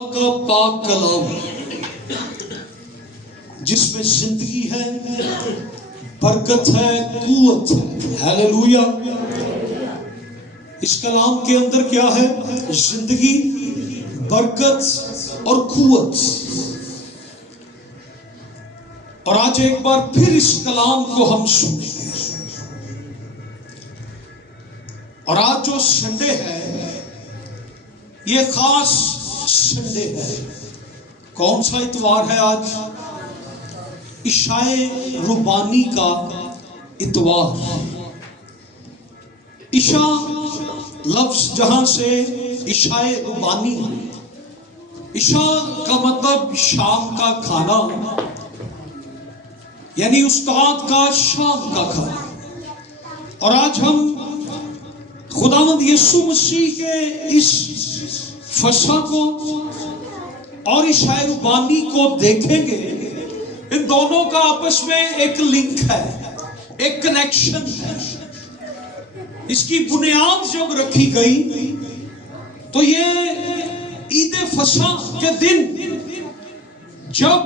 کا پاک کلام جس میں زندگی ہے، برکت ہے، قوت ہے۔ ہیلیلویا۔ اس کلام کے اندر کیا ہے؟ زندگی، برکت اور قوت۔ اور آج ایک بار پھر اس کلام کو ہم سنیں گے۔ اور آج جو سنڈے ہے، یہ خاص سنڈے ہے۔ کون سا اتوار ہے آج؟ عشاء ربانی کا اتوار۔ عشاء لفظ جہاں سے عشاء ربانی، عشاء کا مطلب شام کا کھانا، یعنی استاد کا شام کا کھانا۔ اور آج ہم خداوند یسوع مسیح کے اس فسح کو اور عشاء ربانی کو دیکھیں گے۔ ان دونوں کا آپس میں ایک لنک ہے، ایک کنیکشن ہے۔ اس کی بنیاد جب رکھی گئی تو یہ عید فسح کے دن جب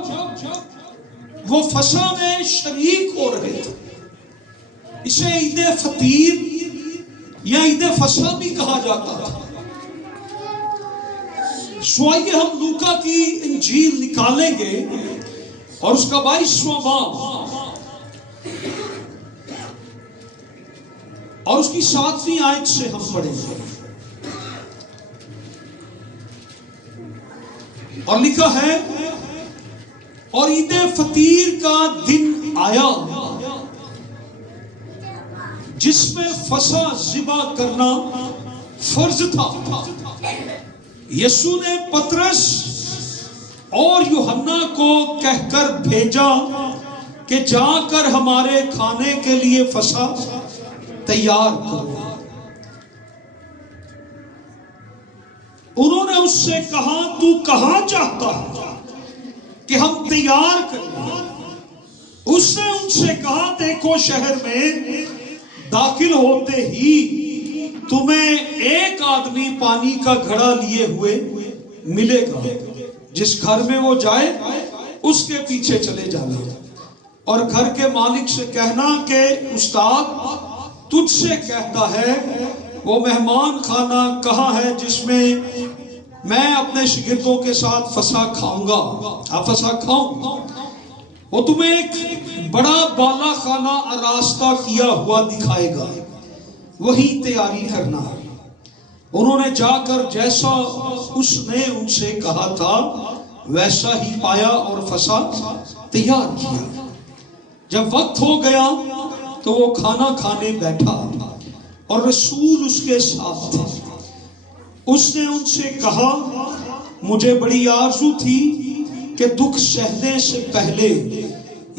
وہ فسح میں شریک ہو رہے تھے، اسے عید فطیر یا عید فسح بھی کہا جاتا تھا۔ سو آئیے ہم لوکا کی انجیل نکالیں گے اور اس کا 22واں باب اور اس کی 7ویں آیت سے ہم پڑھیں گے۔ اور لکھا ہے، اور عید فطیر کا دن آیا جس میں فسح ذبح کرنا فرض تھا۔ یسوع نے پترس اور یوحنا کو کہہ کر بھیجا کہ جا کر ہمارے کھانے کے لیے فسح تیار کرو۔ انہوں نے اس سے کہا، تو کہاں چاہتا ہے کہ ہم تیار کریں؟ اس نے ان سے کہا، دیکھو شہر میں داخل ہوتے ہی تمہیں ایک آدمی پانی کا گھڑا لیے ہوئے ملے گا، جس گھر میں وہ جائے اس کے پیچھے چلے جانا، اور گھر کے مالک سے کہنا کہ استاد تجھ سے کہتا ہے وہ مہمان خانہ کہاں ہے جس میں میں اپنے شاگردوں کے ساتھ فسح کھاؤں گا، فسح کھاؤں۔ وہ تمہیں ایک بڑا بالا خانہ آراستہ کیا ہوا دکھائے گا، وہی تیاری کرنا۔ انہوں نے جا کر جیسا اس نے ان سے کہا تھا ویسا ہی پایا اور فسح تیار کیا۔ جب وقت ہو گیا تو وہ کھانا کھانے بیٹھا اور رسول اس کے ساتھ تھے۔ اس نے ان سے کہا، مجھے بڑی آرزو تھی کہ دکھ سہنے سے پہلے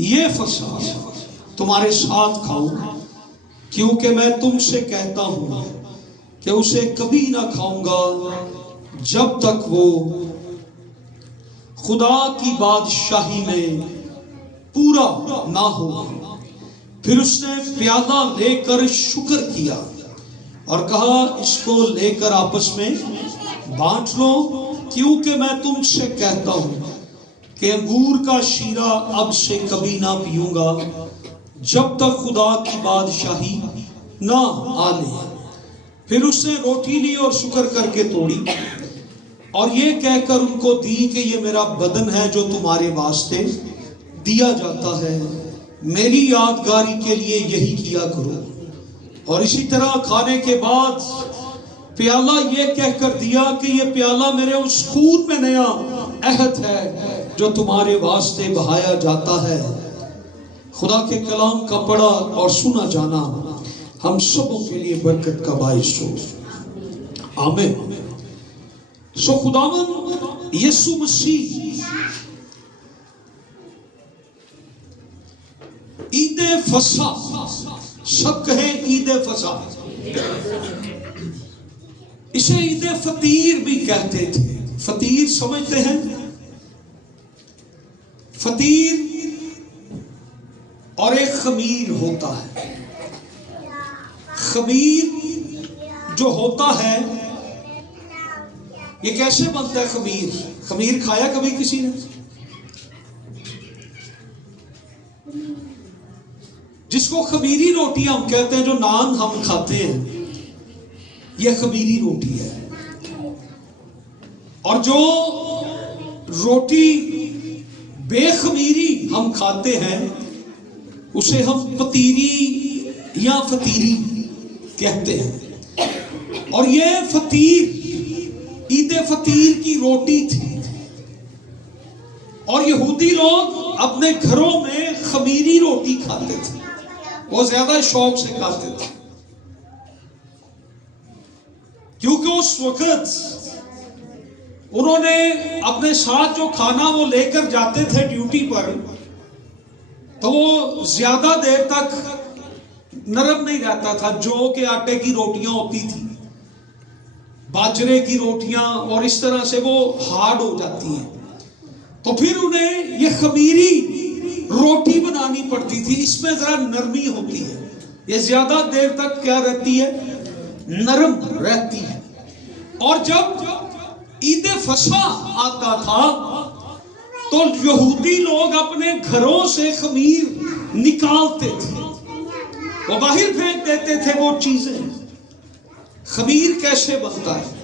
یہ فسح تمہارے ساتھ کھاؤں، کیونکہ میں تم سے کہتا ہوں کہ اسے کبھی نہ کھاؤں گا جب تک وہ خدا کی بادشاہی میں پورا نہ ہو۔ پھر اس نے پیالہ لے کر شکر کیا اور کہا، اس کو لے کر آپس میں بانٹ لو، کیونکہ میں تم سے کہتا ہوں کہ انگور کا شیرہ اب سے کبھی نہ پیوں گا جب تک خدا کی بادشاہی نہ آ لے۔ پھر اس نے روٹی لی اور شکر کر کے توڑی اور یہ کہہ کر ان کو دی کہ یہ میرا بدن ہے جو تمہارے واسطے دیا جاتا ہے، میری یادگاری کے لیے یہی کیا کرو۔ اور اسی طرح کھانے کے بعد پیالہ یہ کہہ کر دیا کہ یہ پیالہ میرے اس خون میں نیا عہد ہے جو تمہارے واسطے بہایا جاتا ہے۔ خدا کے کلام کا پڑھا اور سنا جانا ہم سبوں کے لیے برکت کا باعث ہو، آمین۔ سو خداوند یسوع مسیح عید فسح، سب کہیں عید فسح، اسے عید فطیر بھی کہتے تھے۔ فطیر سمجھتے ہیں؟ فطیر اور ایک خمیر ہوتا ہے۔ خمیر جو ہوتا ہے یہ کیسے بنتا ہے خمیر؟ خمیر کھایا کبھی کسی نے؟ جس کو خمیری روٹی ہم کہتے ہیں، جو نان ہم کھاتے ہیں، یہ خمیری روٹی ہے. اور جو روٹی بے خمیری ہم کھاتے ہیں اسے ہم پتیری یا فطیری کہتے ہیں. اور یہ فطیر عید فطیر کی روٹی تھی. اور یہودی لوگ اپنے گھروں میں خمیری روٹی کھاتے تھے، وہ زیادہ شوق سے کھاتے تھے، کیونکہ اس وقت انہوں نے اپنے ساتھ جو کھانا وہ لے کر جاتے تھے ڈیوٹی پر، تو وہ زیادہ دیر تک نرم نہیں رہتا تھا. جو کہ آٹے کی روٹیاں ہوتی تھی، باجرے کی روٹیاں، اور اس طرح سے وہ ہارڈ ہو جاتی ہیں. تو پھر انہیں یہ خمیری روٹی بنانی پڑتی تھی. اس میں ذرا نرمی ہوتی ہے، یہ زیادہ دیر تک کیا رہتی ہے؟ نرم رہتی ہے. اور جب عید فصح آتا تھا تو یہودی لوگ اپنے گھروں سے خمیر نکالتے تھے، وہ باہر پھینک دیتے تھے وہ چیزیں. خمیر کیسے بنتا ہے؟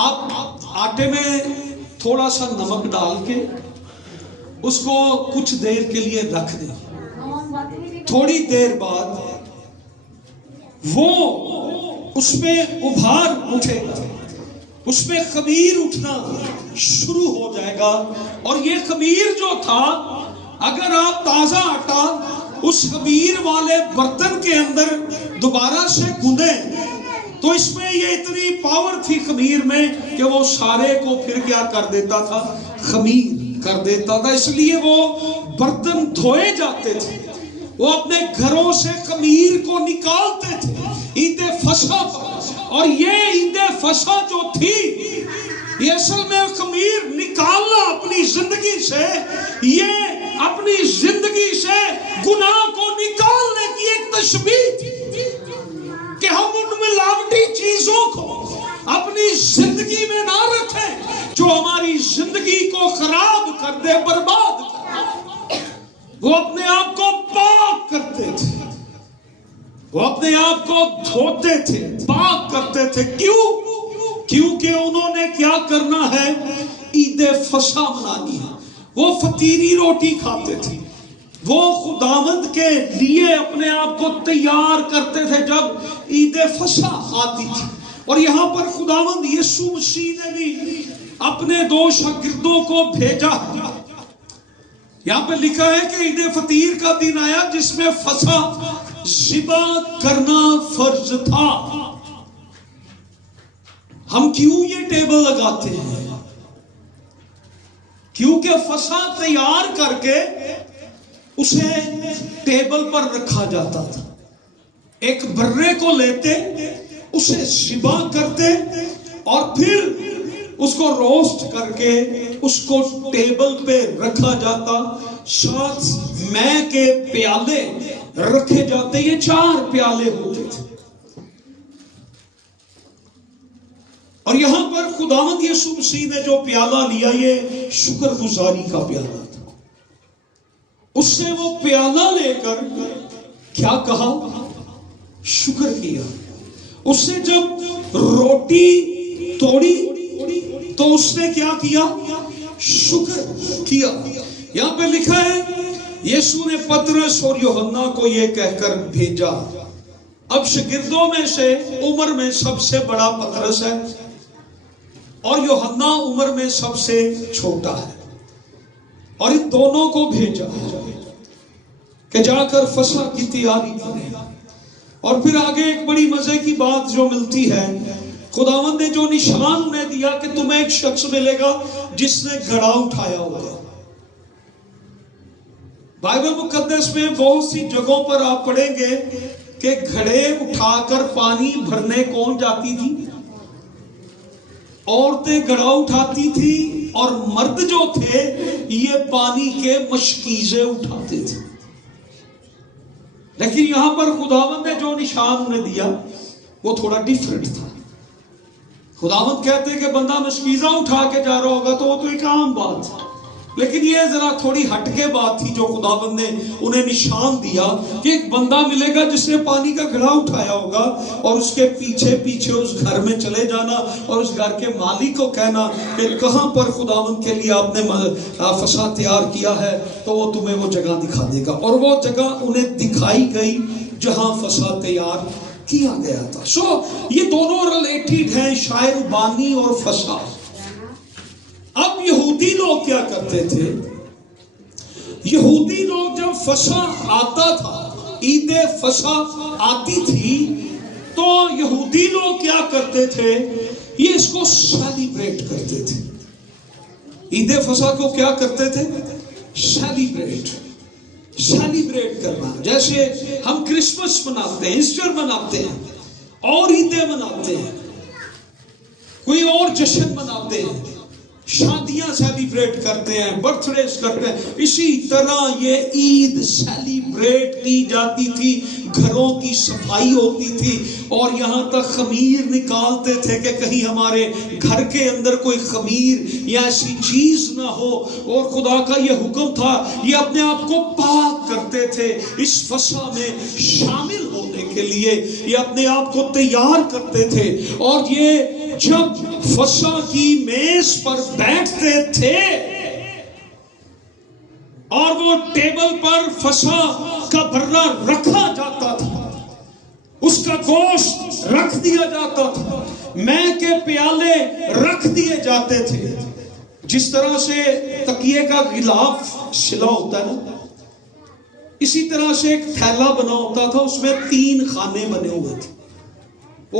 آپ آٹے میں تھوڑا سا نمک ڈال کے اس کو کچھ دیر کے لیے رکھ دیں. تھوڑی دیر بعد وہ اس میں ابھار اٹھے گا، اس میں خمیر اٹھنا شروع ہو جائے گا. اور یہ خمیر جو تھا، اگر آپ تازہ آٹا اس خمیر والے برتن کے اندر دوبارہ سے گوندیں تو اس میں یہ اتنی پاور تھی خمیر میں کہ وہ سارے کو پھر کیا کر دیتا تھا؟ خمیر کر دیتا تھا. اس لیے وہ برتن دھوئے جاتے تھے، وہ اپنے گھروں سے خمیر کو نکالتے تھے عید فصح پر. اور یہ عید فصح جو تھی، یہ اصل میں خمیر نکالنا اپنی زندگی سے، یہ اپنی زندگی سے گناہ کو نکالنے کی ایک تشبیہ تھی کہ ہم ان ملاوٹی چیزوں کو اپنی زندگی میں نہ رکھیں جو ہماری زندگی کو خراب کر دے، برباد کر دے. وہ اپنے آپ کو پاک کرتے تھے، وہ اپنے آپ کو دھوتے تھے، پاک کرتے تھے. کیونکہ انہوں نے کیا کرنا ہے؟ عید فصح منانی ہے. وہ فطیری روٹی کھاتے تھے، وہ خداوند کے لیے اپنے آپ کو تیار کرتے تھے جب عید فصح آتی تھی. اور یہاں پر خداوند یسوع مسیح نے بھی اپنے 2 شاگردوں کو بھیجا. یہاں پہ لکھا ہے کہ عید فطیر کا دن آیا جس میں فصح ذبح کرنا فرض تھا. ہم کیوں یہ ٹیبل لگاتے ہیں؟ کیونکہ فصح تیار کر کے اسے ٹیبل پر رکھا جاتا تھا. ایک برے کو لیتے، اسے ذبح کرتے، اور پھر اس کو روسٹ کر کے اس کو ٹیبل پہ رکھا جاتا. ساتھ میں کے پیالے رکھے جاتے، یہ 4 پیالے ہوتے تھے. اور یہاں پر خداوند یسوع مسیح نے جو پیالہ لیا، یہ شکر گزاری کا پیالہ تھا. اس سے وہ پیالہ لے کر کیا کہا؟ شکر کیا. اس سے جب روٹی توڑی تو اس نے کیا کیا؟ شکر کیا. یہاں پہ لکھا ہے یسوع نے پترس اور یوحنا کو یہ کہہ کر بھیجا. اب شاگردوں میں سے عمر میں سب سے بڑا پترس ہے اور یوحنا عمر میں سب سے چھوٹا ہے. اور ان دونوں کو بھیجا کہ جا کر فصح کی تیاری کریں. اور پھر آگے ایک بڑی مزے کی بات جو ملتی ہے، خداوند نے جو نشان انہیں دیا کہ تمہیں ایک شخص ملے گا جس نے گھڑا اٹھایا ہوگا. بائبل مقدس میں بہت سی جگہوں پر آپ پڑھیں گے کہ گھڑے اٹھا کر پانی بھرنے کون جاتی تھی؟ عورتیں گھڑا اٹھاتی تھی، اور مرد جو تھے یہ پانی کے مشکیزیں اٹھاتے تھے. لیکن یہاں پر خداوند نے جو نشان انہیں دیا وہ تھوڑا ڈیفرنٹ تھا. خداوند کہتے ہیں کہ بندہ مشکیزہ اٹھا کے جا رہا ہوگا تو وہ تو ایک عام بات ہے، لیکن یہ ذرا تھوڑی ہٹ کے بات تھی جو خداوند نے انہیں نشان دیا کہ ایک بندہ ملے گا جس نے پانی کا گھڑا اٹھایا ہوگا اور اس کے پیچھے پیچھے اس گھر میں چلے جانا اور اس گھر کے مالک کو کہنا کہ کہاں پر خداوند کے لیے آپ نے فسا تیار کیا ہے، تو وہ تمہیں وہ جگہ دکھا دے گا، اور وہ جگہ انہیں دکھائی گئی جہاں فسا تیار کیا گیا تھا۔ یہ دونوں ریلیٹڈ ہیں، شاعر بانی اور فسا۔ اب یہودی لوگ کیا کرتے تھے؟ یہودی لوگ جب فسا آتا تھا، عید فسا آتی تھی، تو یہودی لوگ کیا کرتے تھے؟ یہ اس کو سیلیبریٹ کرتے تھے۔ عید فسا کو کیا کرتے تھے؟ سیلیبریٹ کرنا، جیسے ہم کرسمس مناتے ہیں، ایسٹر مناتے ہیں، اور عیدیں مناتے ہیں، کوئی اور جشن مناتے ہیں، شادیاں سیلیبریٹ کرتے ہیں، برتھ ڈیز کرتے ہیں، اسی طرح یہ عید سیلیبریٹ کی جاتی تھی، گھروں کی صفائی ہوتی تھی، اور یہاں تک خمیر نکالتے تھے کہ کہیں ہمارے گھر کے اندر کوئی خمیر یا ایسی چیز نہ ہو، اور خدا کا یہ حکم تھا، یہ اپنے آپ کو پاک کرتے تھے اس فسح میں شامل ہونے کے لیے، یہ اپنے آپ کو تیار کرتے تھے، اور یہ جب فسح کی میز پر بیٹھتے تھے اور وہ ٹیبل پر فسح کا بھرا رکھا جاتا تھا، اس کا گوشت رکھ دیا جاتا تھا، مے کے پیالے رکھ دیے جاتے تھے، جس طرح سے تکیے کا غلاف سلا ہوتا ہے نا، اسی طرح سے ایک تھیلا بنا ہوتا تھا، اس میں 3 خانے بنے ہوئے تھے،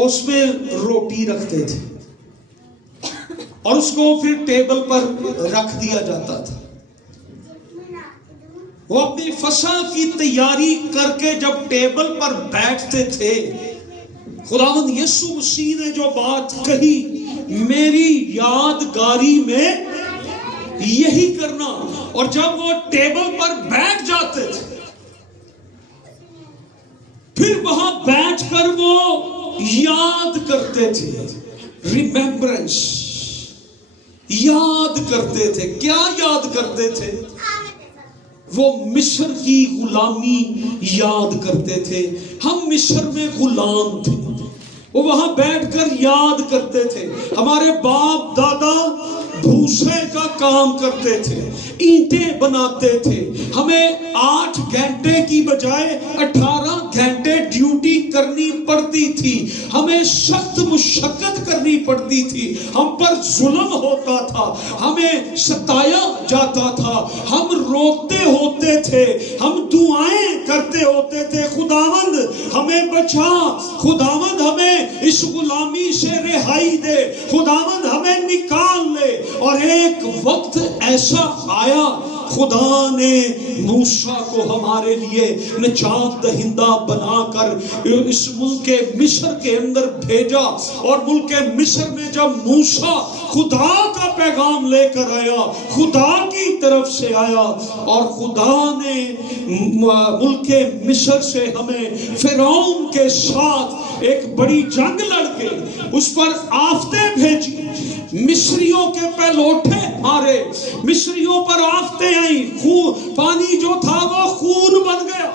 اس میں روٹی رکھتے تھے اور اس کو پھر ٹیبل پر رکھ دیا جاتا تھا۔ وہ اپنی فسح کی تیاری کر کے جب ٹیبل پر بیٹھتے تھے، خداوند یسوع مسیح نے جو بات کہی، میری یادگاری میں یہی کرنا، اور جب وہ ٹیبل پر بیٹھ جاتے تھے، پھر وہاں بیٹھ کر وہ یاد کرتے تھے، ریمیمبرنس، یاد کرتے تھے۔ کیا یاد کرتے تھے؟ وہ مصر کی غلامی یاد کرتے تھے، ہم مصر میں غلام تھے، وہ وہاں بیٹھ کر یاد کرتے تھے، ہمارے باپ دادا بھوسے کا کام کرتے تھے، اینٹیں بناتے تھے، ہمیں 8 گھنٹے کی بجائے 18 گھنٹے ڈیوٹی کرنی پڑتی تھی، ہمیں سخت مشقت کرنی پڑتی تھی، ہم پر ظلم ہوتا تھا، ہمیں ستایا جاتا تھا، ہم روتے ہوتے تھے، ہم دعائیں کرتے ہوتے تھے، خداوند ہمیں بچا، خداوند ہمیں اس غلامی سے رہائی دے، خداوند ہمیں نکال لے۔ اور ایک وقت ایسا آیا، خدا نے موسیٰ کو ہمارے لیے نجات دہندہ بنا کر اس ملک مصر کے اندر بھیجا، اور ملک مصر میں جب موسیٰ خدا کا پیغام لے کر آیا، خدا کی طرف سے آیا، اور خدا نے ملک مصر سے ہمیں فرعون کے ساتھ ایک بڑی جنگ لڑ کے اس پر آفتیں بھیجی، مصریوں کے پہلوٹے مارے، مصریوں پر آفتیں آئیں، پانی جو تھا وہ خون بن گیا،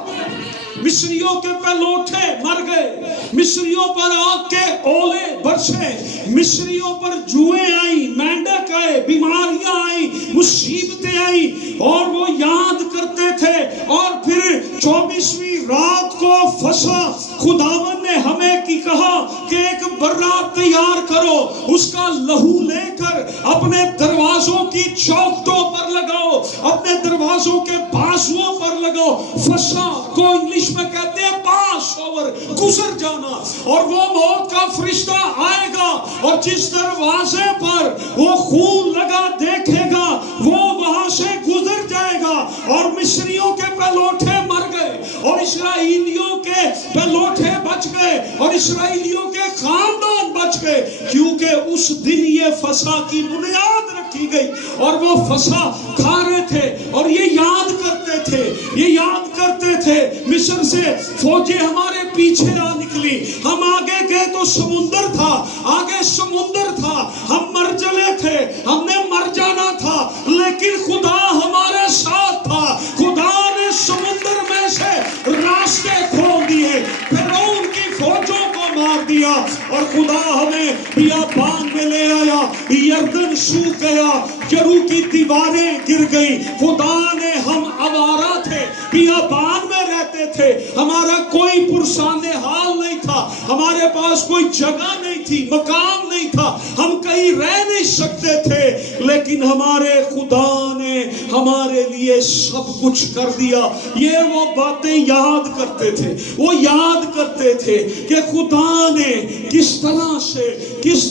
مصریوں کے پہلوٹے مر گئے، مصریوں پر آگ کے اولے برسے، مصریوں پر جوئیں آئیں، مینڈک آئے، بیماریاں آئیں، مصیبتیں آئیں، اور وہ یاد کرتے تھے۔ اور پھر 24ویں رات کو فسح خداوند نے ہمیں کی کہا کہ ایک برا تیار کرو، اس کا لہو لے کر اپنے دروازوں کی چوکھٹوں پر لگاؤ، اپنے دروازوں کے بازوؤں پر لگاؤ۔ فسح کو انگلش میں کہتے ہیں پاس اوور، گزر جانا، اور وہ موت کا فرشتہ آئے گا، اور جس دروازے پر وہ خون لگا دیکھے گا وہ وہاں سے گزر جائے گا، اور مصریوں کے پہلوٹے مر گئے، اور اسرائیلیوں کے پہلوٹے بچ گئے، اور اسرائیلیوں کے خاندان بچ گئے، کیونکہ اس دن یہ فسح کی بنیاد رکھی گئی، اور وہ فسح کھا رہے تھے، اور یہ یاد کرتے تھے، یہ یاد کرتے تھے، مصر سے فوجیں ہمارے پیچھے آ نکلی. ہم آگے گئے تو سمندر تھا, آگے سمندر تھا, ہم مر چلے تھے, ہم نے مر جانا تھا, لیکن خدا ہمارے ساتھ تھا. خدا نے سمندر میں سے راستے کھول دیے, فرعون کی فوجوں کو مار دیا, اور خدا ہمیں بیابان میں لے آیا. یردن سوکھ گیا, یریکو کی دیواریں گر گئی. خدا نے, ہم آوارہ تھے, بیابان میں رہتے تھے, ہمارا کوئی پرسان حال نہیں تھا, ہمارے پاس کوئی جگہ نہیں تھی, مقام نہیں تھا, ہم کہیں رہ نہیں سکتے تھے, لیکن ہمارے خدا نے ہمارے لیے سب کچھ کر دیا. یہ وہ باتیں یاد کرتے تھے, وہ یاد کرتے تھے کہ خدا نے کس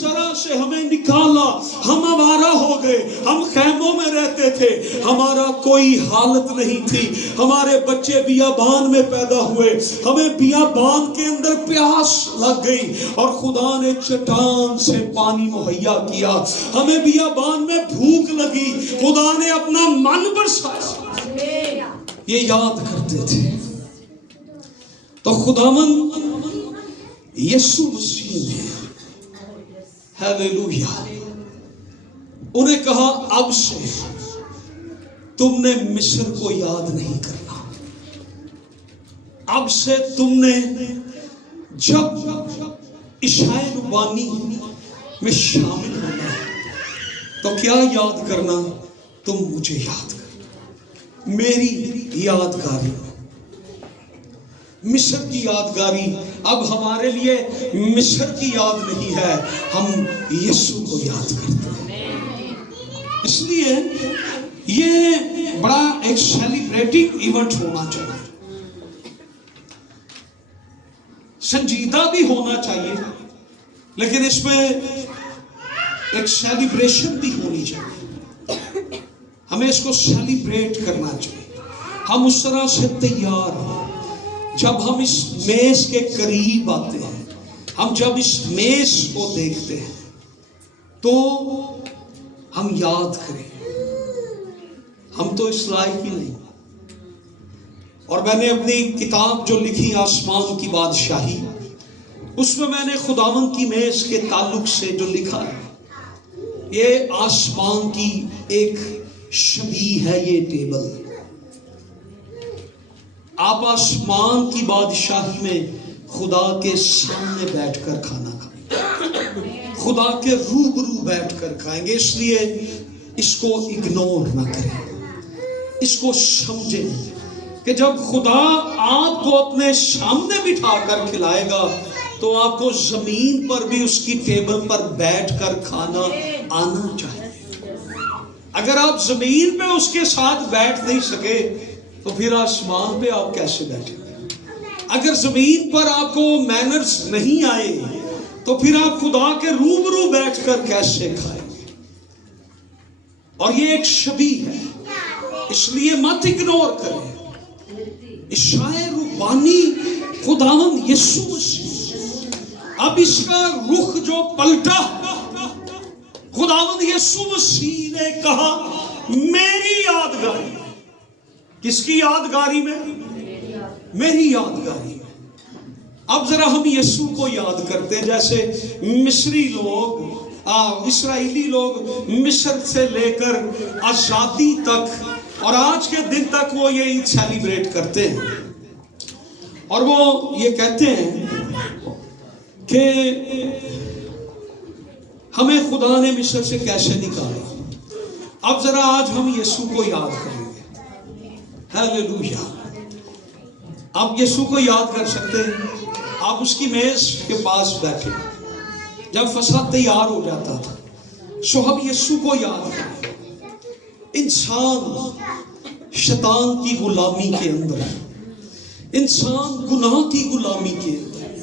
طرح سے ہمیں نکالا. ہم آوارہ ہو گئے, ہم خیموں میں رہتے تھے, ہمارا کوئی حالت نہیں تھی, ہمارے بچے بیابان میں پیدا ہوئے, ہمیں بیابان کے اندر پیاس لگ گئی, اور خدا نے چٹان سے پانی مہیا کیا. ہمیں بیابان میں بھوک لگی, خدا نے اپنا من برسایا. یہ یاد کرتے تھے. تو خداوند یسوع مسیح نے, ہیلیلویا, انہیں کہا اب سے تم نے مصر کو یاد نہیں کرنا. اب سے تم نے جب عشاء ربانی میں شامل ہونا تو کیا یاد کرنا, تم مجھے یاد کرنا, میری یادگاری. مصر کی یادگاری اب ہمارے لیے مصر کی یاد نہیں ہے, ہم یسوع کو یاد کرتے ہیں. اس لیے یہ بڑا ایک سیلیبریٹنگ ایونٹ ہونا چاہیے, سنجیدہ بھی ہونا چاہیے, لیکن اس میں ایک سیلیبریشن بھی ہونی چاہیے. ہمیں اس کو سیلیبریٹ کرنا چاہیے. ہم اس طرح سے تیار ہیں جب ہم اس میز کے قریب آتے ہیں, ہم جب اس میز کو دیکھتے ہیں تو ہم یاد کریں ہم تو اس لائق ہی نہیں. اور میں نے اپنی کتاب جو لکھی آسمان کی بادشاہی, اس میں نے خداوند کی میز کے تعلق سے جو لکھا ہے, یہ آسمان کی ایک شبیہ ہے. یہ ٹیبل آپ آسمان کی بادشاہی میں خدا کے سامنے بیٹھ کر کھانا کھائیں, خدا کے روبرو بیٹھ کر کھائیں گے. اس لیے اس کو اگنور نہ کریں, اس کو سمجھیں کہ جب خدا آپ کو اپنے سامنے بٹھا کر کھلائے گا تو آپ کو زمین پر بھی اس کی ٹیبل پر بیٹھ کر کھانا آنا چاہیے. اگر آپ زمین پہ اس کے ساتھ بیٹھ نہیں سکے تو پھر آسمان پہ آپ کیسے بیٹھیں گے؟ اگر زمین پر آپ کو مینرز نہیں آئے تو پھر آپ خدا کے روبرو بیٹھ کر کیسے کھائیں گے؟ اور یہ ایک شبیہ ہے, اس لیے مت اگنور کریں. عشاء ربانی خداوند یسوع مسیح, اب اس کا رخ جو پلٹا, خداوند یسوع مسیح نے کہا میری یادگاری. کس کی یادگاری میں؟ میری یادگاری میں. اب ذرا ہم یسوع کو یاد کرتے ہیں جیسے مصری لوگ, اسرائیلی لوگ مصر سے لے کر آزادی تک اور آج کے دن تک وہ یہ عید سیلیبریٹ کرتے ہیں, اور وہ یہ کہتے ہیں کہ ہمیں خدا نے مصر سے کیسے نکالا. اب ذرا آج ہم یسوع کو یاد کریں گے. ہیلیلویا. آپ یسوع کو یاد کر سکتے ہیں, آپ اس کی میز کے پاس بیٹھے جب فصح تیار ہو جاتا تھا, سو ہم یسوع کو یاد کریں. انسان شیطان کی غلامی کے اندر, انسان گناہ کی غلامی کے اندر,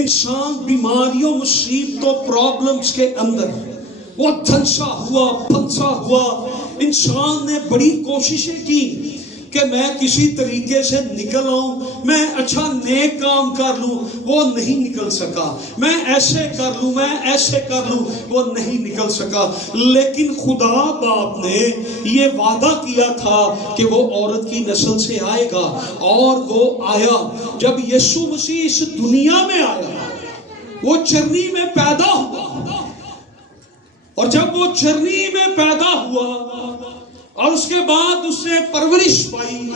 انسان بیماریوں مصیبتوں پرابلمز کے اندر وہ دھنسا ہوا پھنسا ہوا. انسان نے بڑی کوششیں کی کہ میں کسی طریقے سے نکل آؤں، میں اچھا نیک کام کر لوں، وہ نہیں نکل سکا، میں ایسے کر لوں، میں ایسے کر لوں، وہ نہیں نکل سکا۔ لیکن خدا باپ نے یہ وعدہ کیا تھا کہ وہ عورت کی نسل سے آئے گا، اور وہ آیا۔ جب یسوع مسیح اس دنیا میں آیا، وہ چرنی میں پیدا ہوا، اور جب وہ چرنی میں پیدا ہوا اور اس کے بعد اس نے پرورش پائی،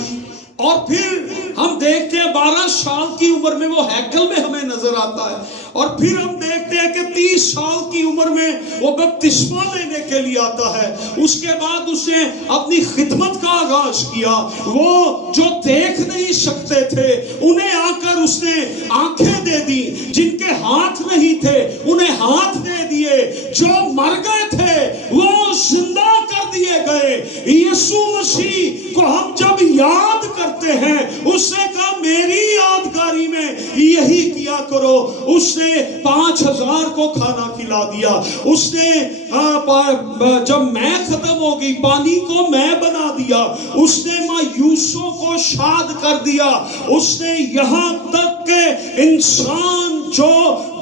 اور پھر ہم دیکھتے ہیں 12 سال کی عمر میں وہ ہیکل میں ہمیں نظر آتا ہے، اور پھر ہم دیکھتے ہیں کہ 30 سال کی عمر میں وہ بپتسمہ لینے کے لیے آتا ہے۔ اس کے بعد اس نے اپنی خدمت کا آغاز کیا۔ وہ جو دیکھ نہیں سکتے تھے انہیں آ کر اس نے آنکھیں دے دی، جن کے ہاتھ نہیں تھے انہیں ہاتھ دے دیے، جو مر گئے تھے وہ زندہ کر دیے گئے۔ یسوع مسیح کو ہم جب یاد کرتے ہیں، اس نے کہا میری یادگاری میں یہی کیا کرو۔ اس نے 5000 کو کھانا کھلا دیا۔ اس نے جب میں ختم ہو گئی پانی کو میں بنا دیا۔ اس نے مایوسوں کو شاد کر دیا۔ اس نے یہاں تک کہ انسان جو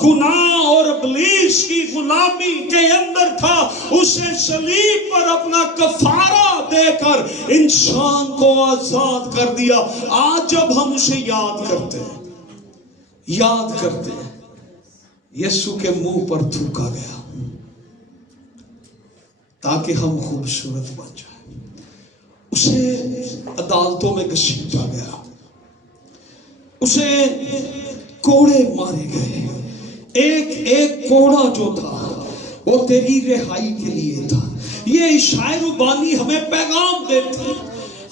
گناہ اور ابلیس کی غلامی کے اندر تھا، اسے صلیب پر اپنا کفارہ دے کر انسان کو آزاد کر دیا۔ آج جب ہم اسے یاد کرتے ہیں، یسوع کے منہ پر تھوکا گیا تاکہ ہم خوبصورت بن جائیں۔ اسے عدالتوں میں گھسیٹا گیا، اسے کوڑے مارے گئے۔ ایک کوڑا جو تھا وہ تیری رہائی کے لیے تھا۔ یہ عشاء ربانی ہمیں پیغام دیتے،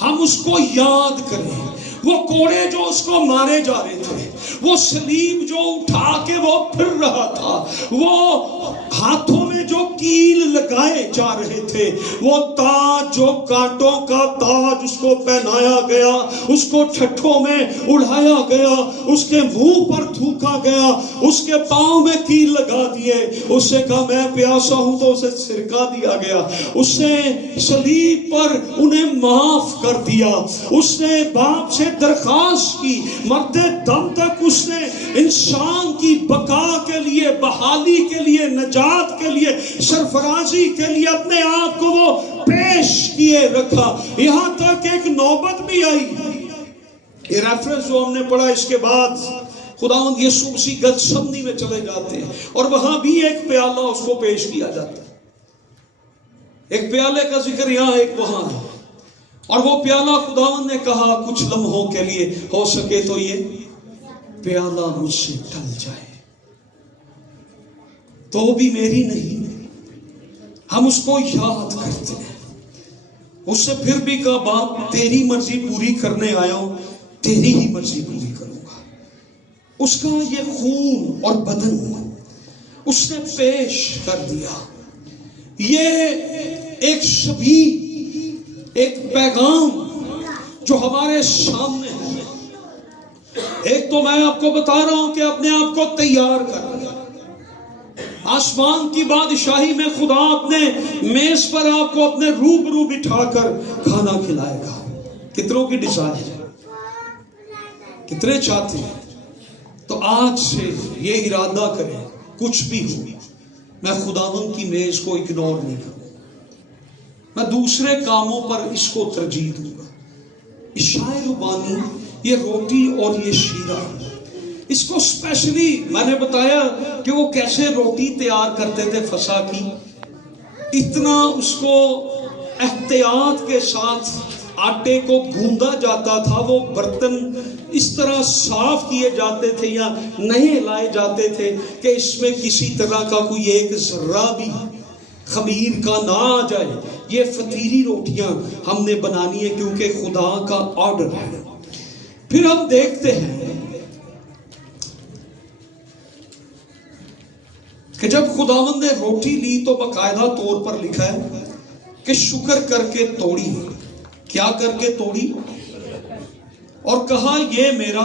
ہم اس کو یاد کریں۔ وہ کوڑے جو اس کو مارے جا رہے تھے، وہ صلیب جو اٹھا کے وہ پھر رہا تھا، وہ ہاتھوں میں جو کیل لگائے جا رہے تھے، وہ تاج جو کانٹوں کا تاج اس کو پہنایا گیا، اس کو ٹھٹھوں میں اڑایا گیا، اس کے منہ پر تھوکا گیا، اس کے پاؤں میں کیل لگا دیے۔ اس سے کہا میں پیاسا ہوں تو اسے سرکہ دیا گیا۔ اس نے صلیب پر انہیں معاف کر دیا۔ اس نے باپ سے درخواست کی، مرتے دم تک اس نے انسان کی بقا کے لیے، بحالی کے لیے، نجات کے لیے، سرفرازی کے لیے اپنے آپ کو وہ پیش کیے رکھا، یہاں تک ایک نوبت بھی آئی۔ یہ ریفرنس جو ہم نے پڑھا، اس کے بعد خداوند یسوع مسیح گتسمنی میں چلے جاتے ہیں، اور وہاں بھی ایک پیالہ اس کو پیش کیا جاتا ہے۔ ایک پیالے کا ذکر یہاں، ایک وہاں ہے، اور وہ پیالہ خداوند نے کہا کچھ لمحوں کے لیے ہو سکے تو یہ پیالہ مجھ سے ٹل جائے، تو بھی میری نہیں۔ ہم اس کو یاد کرتے ہیں۔ اس سے پھر بھی کہا باپ تیری مرضی پوری کرنے آیا ہوں، تیری ہی مرضی پوری کروں گا۔ اس کا یہ خون اور بدن اس نے پیش کر دیا۔ یہ ایک شبیہ، ایک پیغام جو ہمارے سامنے ہے۔ ایک تو میں آپ کو بتا رہا ہوں کہ اپنے آپ کو تیار کر، آسمان کی بادشاہی میں خدا اپنے میز پر آپ کو اپنے روبرو بٹھا کر کھانا کھلائے گا۔ کتنوں کی ڈیزائر ہے، کتنے چاہتے ہیں؟ تو آج سے یہ ارادہ کریں کچھ بھی ہو میں خداوند کی میز کو اگنور نہیں کروں، میں دوسرے کاموں پر اس کو ترجیح دوں گا۔ عشاء ربانی یہ روٹی اور یہ شیرہ، اس کو اسپیشلی میں نے بتایا کہ وہ کیسے روٹی تیار کرتے تھے فسح کی، اتنا اس کو احتیاط کے ساتھ آٹے کو گوندا جاتا تھا، وہ برتن اس طرح صاف کیے جاتے تھے یا نہیں لائے جاتے تھے کہ اس میں کسی طرح کا کوئی ایک ذرہ بھی خمیر کا نہ آ جائے۔ یہ فطیری روٹیاں ہم نے بنانی ہے کیونکہ خدا کا آرڈر ہے۔ پھر ہم دیکھتے ہیں کہ جب خداوند نے روٹی لی تو باقاعدہ طور پر لکھا ہے کہ شکر کر کے توڑی۔ کیا کر کے توڑی؟ اور کہا یہ میرا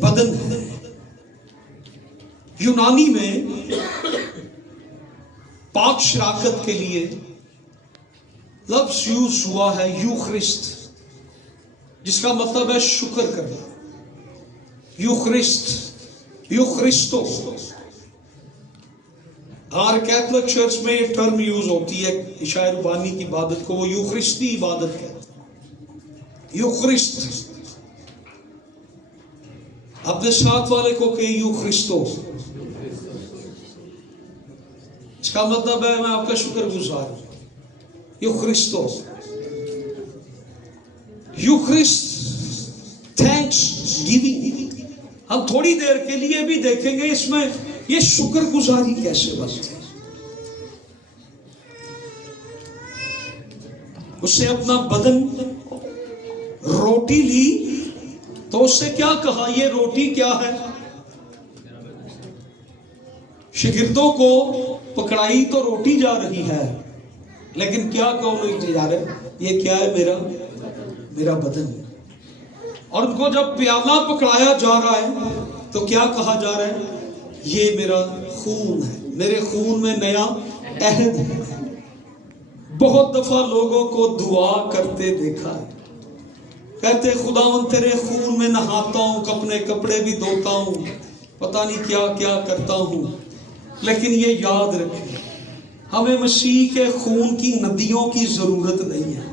بدن ہے۔ یونانی میں پاک شراکت کے لیے لفظ یوز ہوا ہے یوخرسٹ، جس کا مطلب ہے شکر کرنا. یوخرسٹ، یوخرسٹو. ہر کیتھولک چرچ میں ایک ٹرم یوز ہوتی ہے عشاء ربانی کی عبادت کو، وہ یوخرستی عبادت ہے. یوخرسٹ. اپنے ساتھ والے کو کہ یوخرسٹو. اس کا مطلب ہے میں آپ کا شکر گزار ہوں. یوخرسٹو. یوخرسٹ تھینکس گیونگ. ہم تھوڑی دیر کے لیے بھی دیکھیں گے اس میں یہ شکر گزاری کیسے بنتی ہے. اس نے اپنا بدن روٹی لی تو اس سے کیا کہا؟ یہ روٹی کیا ہے؟ شاگردوں کو پکڑائی تو روٹی جا رہی ہے، لیکن کیا کہو جا رہے یہ کیا ہے؟ میرا بدن. اور ان کو جب پیالہ پکڑایا جا رہا ہے تو کیا کہا جا رہا ہے؟ یہ میرا خون ہے، میرے خون میں نیا عہد ہے. بہت دفعہ لوگوں کو دعا کرتے دیکھا ہے، کہتے خداوند تیرے خون میں نہاتا ہوں، اپنے کپڑے بھی دھوتا ہوں، پتہ نہیں کیا کیا کرتا ہوں. لیکن یہ یاد رکھیں ہمیں مسیح کے خون کی ندیوں کی ضرورت نہیں ہے،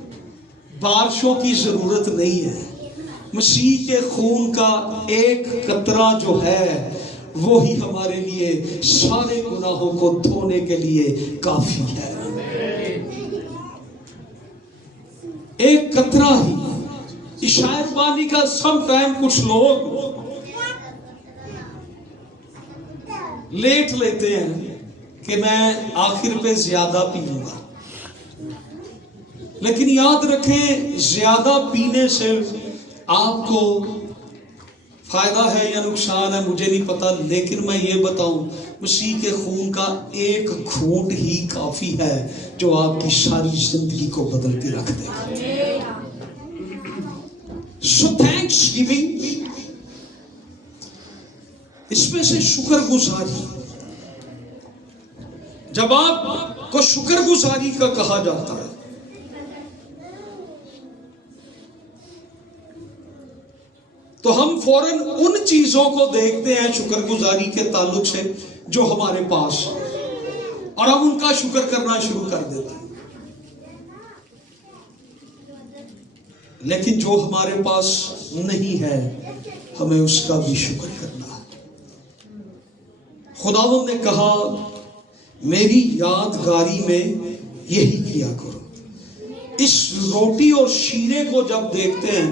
بارشوں کی ضرورت نہیں ہے. مسیح کے خون کا ایک قطرہ جو ہے وہی ہمارے لیے سارے گناہوں کو دھونے کے لیے کافی ہے. ایک قطرہ ہی. عشاء ربانی کا سم ٹائم کچھ لوگ لیٹ لیتے ہیں کہ میں آخر پہ زیادہ پیوں گا. لیکن یاد رکھیں زیادہ پینے سے آپ کو فائدہ ہے یا نقصان ہے مجھے نہیں پتا، لیکن میں یہ بتاؤں مسیح کے خون کا ایک گھونٹ ہی کافی ہے جو آپ کی ساری زندگی کو بدل کے رکھ دے گا. سو تھینکس گیونگ. اس میں سے شکر گزاری. جب آپ کو شکر گزاری کا کہا جاتا ہے تو ہم فوراً ان چیزوں کو دیکھتے ہیں شکر گزاری کے تعلق سے جو ہمارے پاس، اور ہم ان کا شکر کرنا شروع کر دیتے ہیں. لیکن جو ہمارے پاس نہیں ہے ہمیں اس کا بھی شکر کرنا ہے. خداوند نے کہا میری یادگاری میں یہی کیا کرو. اس روٹی اور شیرے کو جب دیکھتے ہیں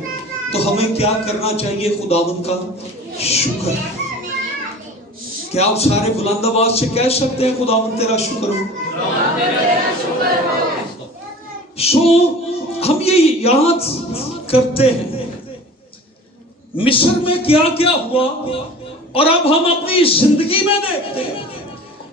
تو ہمیں کیا کرنا چاہیے؟ خداوند کا شکر. کیا آپ سارے بلند آواز سے کہہ سکتے ہیں خداوند تیرا شکر ہو؟ سو ہم یہ یاد کرتے ہیں مصر میں کیا کیا ہوا، اور اب ہم اپنی زندگی میں دیکھتے ہیں.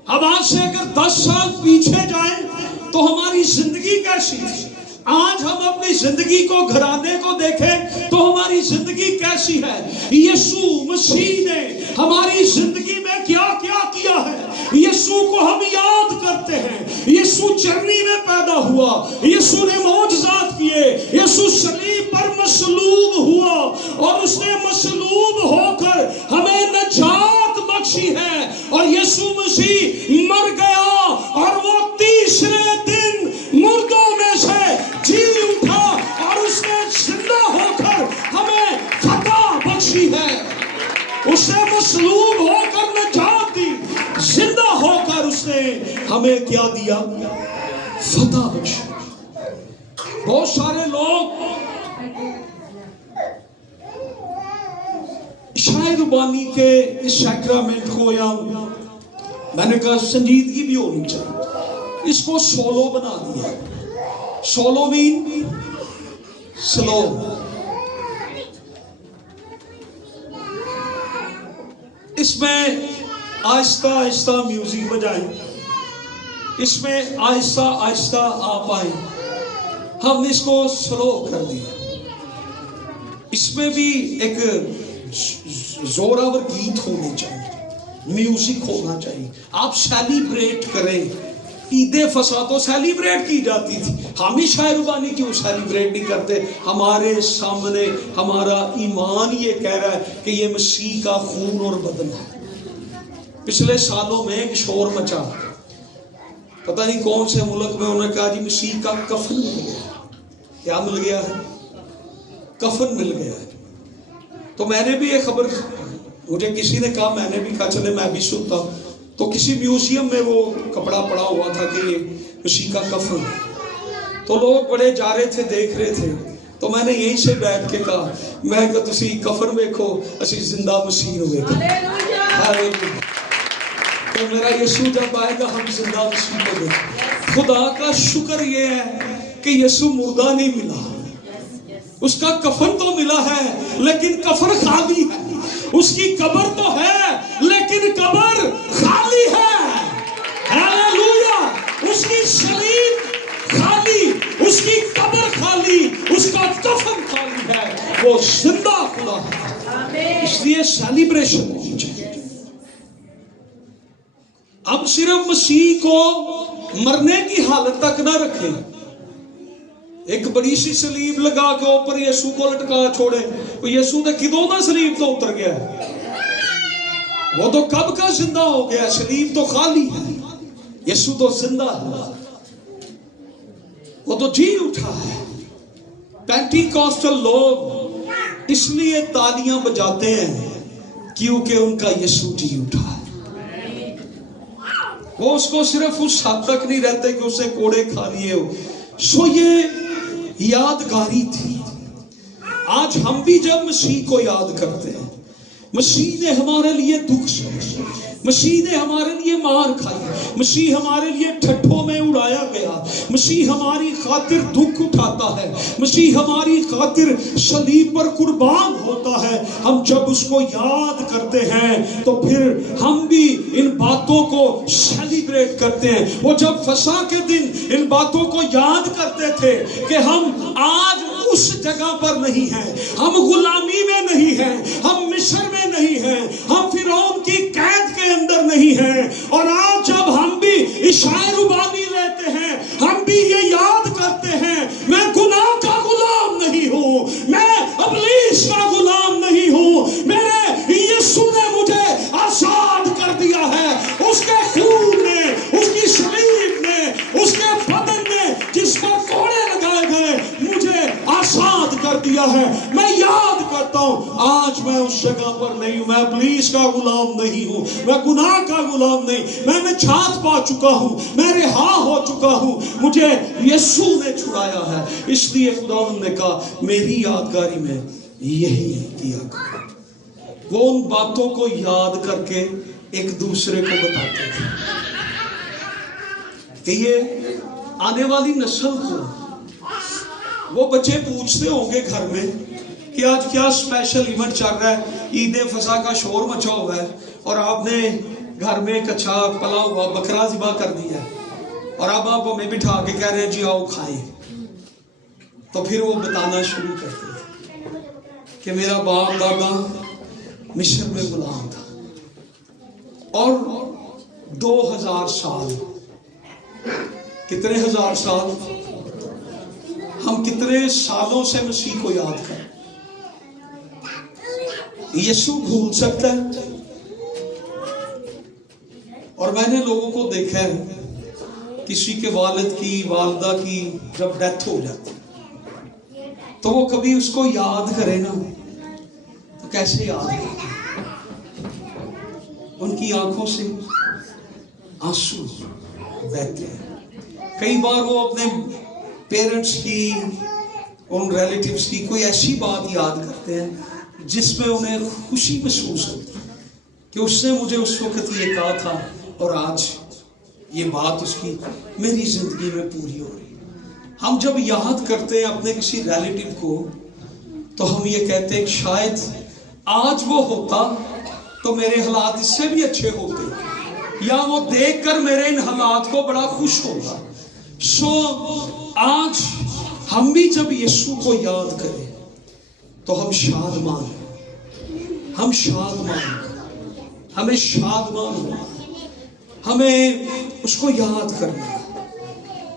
اب آج سے اگر 10 سال پیچھے جائیں تو ہماری زندگی کیسی تھی. آج ہم اپنی زندگی کو گھرانے کو دیکھیں تو ہماری زندگی کیسی ہے. یسوع مسیح نے ہماری زندگی میں کیا کیا کیا ہے، یسوع کو ہم یاد کرتے ہیں. یسوع چرنی میں پیدا ہوا، یسوع نے معجزات کیے، یسوع صلیب پر مصلوب ہوا اور اس نے مصلوب ہو کر ہمیں نجات بخشی ہے. اور یسوع مسیح مر گیا اور وہ تیسرے دن مردوں میں سے جی اٹھا اور اس نے زندہ ہو کر ہمیں فتح بخشی ہے. اس نے مصلوب ہو کر نجات دی، زندہ ہو کر اس نے ہمیں کیا دیا؟ فتح بخشی. بہت سارے لوگ عشاء ربانی کے اس سیکرامنٹ کو، یا میں نے کہا سنجیدگی بھی ہونی چاہیے، اس کو سولو بنا دیا. سولو مین سلو. اس میں آہستہ آہستہ میوزک بجائیں، اس میں آہستہ آہستہ آپ آئیں. ہم نے اس کو سلو کر دیا. اس میں بھی ایک زوراور گیت ہونے چاہیے، میوزک ہونا چاہیے. آپ سیلیبریٹ کریں. عید فصح تو سیلیبریٹ کی جاتی تھی، ہم ہی شاہ ربانی کیوں سیلیبریٹ نہیں کرتے؟ ہمارے سامنے ہمارا ایمان یہ کہہ رہا ہے کہ یہ مسیح کا خون اور بدن ہے۔ پچھلے سالوں میں ایک شور مچا، پتہ نہیں کون سے ملک میں، انہوں نے کہا جی مسیح کا کفن مل گیا۔ کیا مل گیا ہے؟ کفن مل گیا ہے۔ تو میں نے بھی یہ خبر، مجھے کسی نے کہا، میں نے بھی کہا چلے میں بھی سنتا ہوں۔ تو کسی میوزیم میں وہ کپڑا پڑا ہوا تھا کہ یہ مسیح کا کفن، تو لوگ بڑے جا رہے تھے، دیکھ رہے تھے۔ تو میں نے یہیں سے بیٹھ کے کہا، میں کہ تسی کفن ویکھو، اسی زندہ مسیح نو ویکھو۔ تو میرا یسوع جب آئے گا ہم زندہ مسیح کو دیکھیں۔ خدا کا شکر یہ ہے کہ یسوع مردہ نہیں ملا، اس کا کفن تو ملا ہے لیکن کفن خالی ہے، اس کی قبر تو ہے لیکن قبر خالی ہے۔ ہاللویا! اس کی صلیب خالی، اس کی قبر خالی، اس کا کفن خالی ہے، وہ زندہ خدا ہے۔ اس لیے سیلیبریشن ہونی چاہیے۔ اب صرف مسیح کو مرنے کی حالت تک نہ رکھیں، ایک بڑی سی سلیب لگا کے اوپر یسوع کو لٹکا چھوڑے، یسوع نے کدوں نہ سلیب تو اتر گیا ہے، وہ تو کب کا زندہ ہو گیا، سلیب تو خالی ہے، یسوع تو زندہ ہے، وہ تو جی اٹھا ہے۔ پینٹیکوسٹل لوگ اس لیے تالیاں بجاتے ہیں کیونکہ ان کا یسوع جی اٹھا ہے۔ وہ اس کو صرف اس حد تک نہیں رہتے کہ اسے کوڑے کھا لیے ہو۔ سو یہ یادگاری تھی۔ آج ہم بھی جب مسیح کو یاد کرتے ہیں، مسیح نے ہمارے لیے دکھ سہے، مسیح نے ہمارے لیے مار کھائی، مسیح ہمارے لیے ٹھٹھوں میں اڑایا گیا، مسیح ہماری خاطر دکھ اٹھاتا ہے، مسیح ہماری خاطر صلیب پر قربان ہوتا ہے۔ ہم جب اس کو یاد کرتے ہیں تو پھر ہم بھی ان باتوں کو سیلیبریٹ کرتے ہیں۔ وہ جب فسح کے دن ان باتوں کو یاد کرتے تھے کہ ہم آج اس جگہ پر نہیں ہیں، ہم غلامی میں نہیں ہیں، ہم مصر میں نہیں ہیں، ہم فرعون کی قید کے اندر نہیں ہیں، اور آج جب ہم بھی عشاء ربانی لیتے ہیں، ہم بھی یہ یاد کرتے ہیں میں گناہ کا غلام نہیں ہوں، میں ابلیس کا غلام نہیں ہوں، میرے یسوع نے مجھے آزاد کر دیا ہے، اس کے خون نے، اس کی صلیب نے، اس کے بدن نے جس پر کوڑے لگائے گئے مجھے آزاد کر دیا ہے۔ میں یاد کرتا ہوں آج میں اس جگہ پر نہیں ہوں، میں ابلیس کا غلام نہیں ہوں، میں گناہ کا غلام نہیں، میں نجات پا چکا ہوں، میں رہا ہو چکا ہوں، مجھے یسوع نے چھڑایا ہے۔ اس لیے خداوند نے کہا میری یادگاری میں یہی کیا کرو۔ وہ ان باتوں کو یاد کر کے ایک دوسرے کو بتاتے تھے کہ یہ آنے والی نسل کو، وہ بچے پوچھتے ہوں گے گھر میں کہ آج کیا اسپیشل ایونٹ چل رہا ہے، عید فصح کا شور مچا ہوا ہے اور آپ نے گھر میں ایک اچھا پلا ہوا بکرا ذبح کر دیا ہے اور اب آپ ہمیں بٹھا کے کہہ رہے ہیں جی آؤ کھائیں۔ تو پھر وہ بتانا شروع کرتے ہیں کہ میرا باپ دادا مصر میں غلام تھا اور 2000 سال، کتنے ہزار سال، ہم کتنے سالوں سے مسیح کو یاد کریں۔ یسوع بھول سکتا ہے؟ اور میں نے لوگوں کو دیکھا ہے کسی کے والد کی، والدہ کی جب ڈیتھ ہو جاتی تو وہ کبھی اس کو یاد کرے نا تو کیسے یاد کرے؟ ان کی آنکھوں سے آنسو بہتے ہیں۔ کئی بار وہ اپنے پیرنٹس کی، ان ریلیٹیوز کی کوئی ایسی بات یاد کرتے ہیں جس میں انہیں خوشی محسوس ہوتی ہے کہ اس نے مجھے اس وقت یہ کہا تھا اور آج یہ بات اس کی میری زندگی میں پوری ہو رہی ہے۔ ہم جب یاد کرتے ہیں اپنے کسی ریلیٹیو کو تو ہم یہ کہتے ہیں کہ شاید آج وہ ہوتا تو میرے حالات اس سے بھی اچھے ہوتے، یا وہ دیکھ کر میرے ان حالات کو بڑا خوش ہوگا۔ سو آج ہم بھی جب یسوع کو یاد کریں تو ہم شادمان ہیں، ہم شادمان ہیں، ہمیں شادمان ہونا ہے، ہمیں اس کو یاد کرنا ہے۔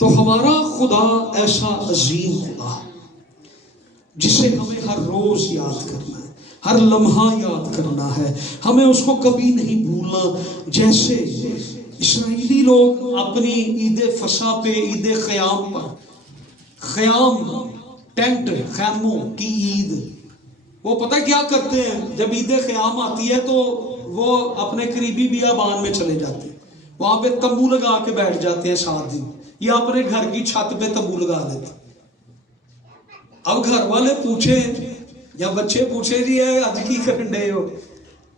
تو ہمارا خدا ایسا عظیم خدا جسے ہمیں ہر روز یاد کرنا ہے، ہر لمحہ یاد کرنا ہے، ہمیں اس کو کبھی نہیں بھولنا۔ جیسے اسرائیلی لوگ اپنی عید فصح پہ، عید قیام پر، خیام ٹینٹ، خیموں کی عید، وہ پتہ کیا کرتے ہیں؟ جب عید قیام آتی ہے تو وہ اپنے قریبی بیابان میں چلے جاتے ہیں، وہاں پہ تمبو لگا کے بیٹھ جاتے ہیں 7 دن، یا اپنے گھر کی چھت پہ تمبو لگا دیتے ہیں۔ اب گھر والے پوچھیں یا بچے پوچھیں جی اج کی کرن ڈے ہو؟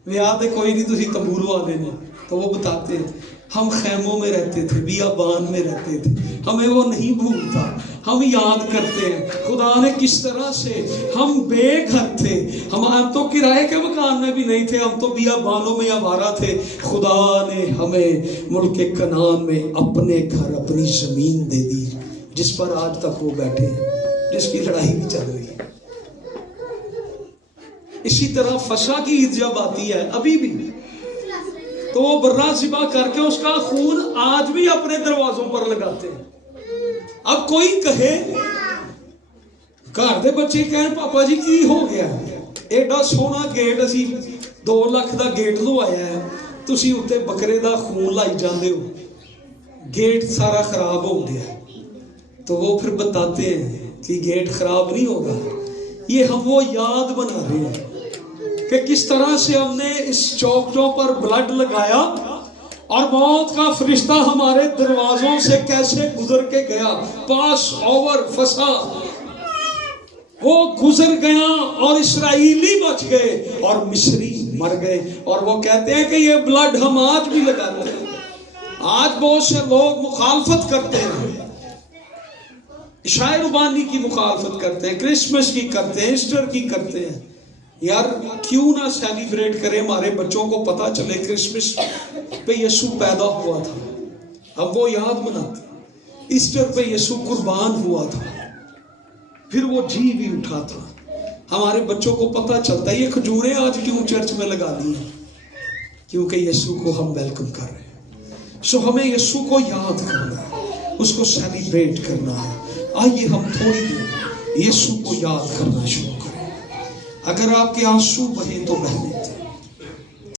یاد ہے کوئی نہیں، تسی تمبو لوا دینے۔ تو وہ بتاتے ہیں ہم خیموں میں رہتے تھے، بیابان میں رہتے تھے، ہمیں وہ نہیں بھولتا، ہم یاد کرتے ہیں خدا نے کس طرح سے، ہم بے گھر تھے، ہم تو کرائے کے مکان میں بھی نہیں تھے، ہم تو بیابانوں میں آوارہ تھے، خدا نے ہمیں ملک کنعان میں اپنے گھر، اپنی زمین دے دی، جس پر آج تک وہ بیٹھے ہیں، جس کی لڑائی بھی چل رہی ہے۔ اسی طرح فصح کی عید جب آتی ہے ابھی بھی، تو وہ برا ذبح کر کے اس کا خون آج بھی اپنے دروازوں پر لگاتے ہیں۔ اب کوئی کہے، گھر دے بچے کہیں پاپا جی کی ہو گیا، ایڈا سونا گیٹ اسی 2 لاکھ دا گیٹ لوایا ہے، تسی اتنے بکرے دا خون لائی جاندے ہو، گیٹ سارا خراب ہو گیا۔ تو وہ پھر بتاتے ہیں کہ گیٹ خراب نہیں ہوگا، یہ ہم وہ یاد بنا رہے ہیں کہ کس طرح سے ہم نے اس چوکٹوں پر بلڈ لگایا اور موت کا فرشتہ ہمارے دروازوں سے کیسے گزر کے گیا۔ پاس اوور فصح وہ گزر گیا اور اسرائیلی بچ گئے اور مصری مر گئے، اور وہ کہتے ہیں کہ یہ بلڈ ہم آج بھی لگاتے ہیں۔ آج بہت سے لوگ مخالفت کرتے ہیں، عشاء ربانی کی مخالفت کرتے ہیں، کرسمس کی کرتے ہیں، ایسٹر کی کرتے ہیں۔ یار کیوں نہ سیلیبریٹ کریں، ہمارے بچوں کو پتا چلے کرسمس پہ یسوع پیدا ہوا تھا، ہم وہ یاد مناتے ہیں۔ ایسٹر پہ یسوع قربان ہوا تھا، پھر وہ جی بھی اٹھا تھا، ہمارے بچوں کو پتا چلتا ہے۔ یہ کھجوریں آج کیوں چرچ میں لگا دی ہیں؟ کیونکہ یسوع کو ہم ویلکم کر رہے ہیں۔ سو ہمیں یسوع کو یاد کرنا ہے، اس کو سیلیبریٹ کرنا ہے۔ آئیے ہم تھوڑی دیر یسوع کو یاد کرنا شروع کریں۔ اگر آپ کے آنسو بہیں تو بہنے تھے،